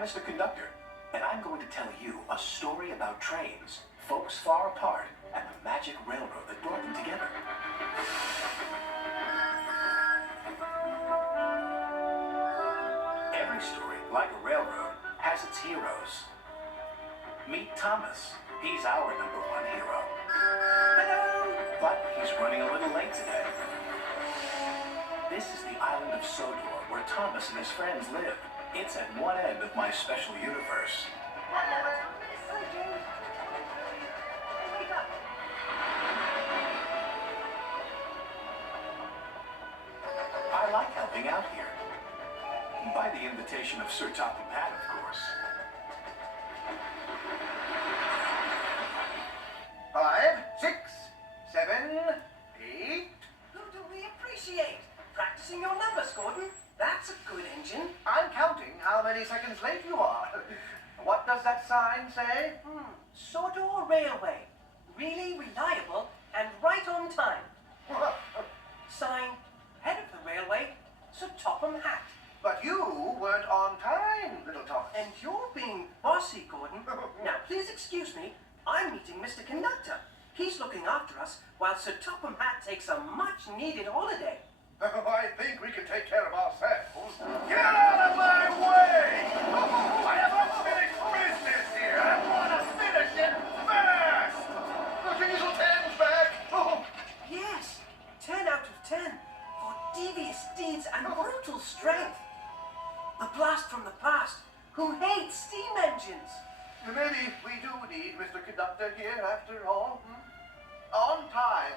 I'm Mr. Conductor, and I'm going to tell you a story about trains, folks far apart, and the magic railroad that brought them together. Every story, like a railroad, has its heroes. Meet Thomas. He's our #1 hero. Hello! But he's running a little late today. This is the island of Sodor, where Thomas and his friends live. It's at one end of my special universe. I like helping out here. By the invitation of Sir Topham Hatt, of course. 5, 6, 7, 8. Who do we appreciate? Practicing your numbers, Gordon. That's a good engine. I'm counting how many seconds late you are. What does that sign say? Sodor Railway. Really reliable and right on time. Sign, head of the railway, Sir Topham Hatt. But you weren't on time, little Thomas. And you're being bossy, Gordon. Now, please excuse me. I'm meeting Mr. Conductor. He's looking after us while Sir Topham Hatt takes a much-needed holiday. I think we can take care of ourselves. Get out of my way! I have unfinished business here. I want to finish it fast. The diesel 10's back. Yes, 10 out of 10 for devious deeds and brutal strength. The blast from the past who hates steam engines. Maybe we do need Mr. Conductor here after all. On time.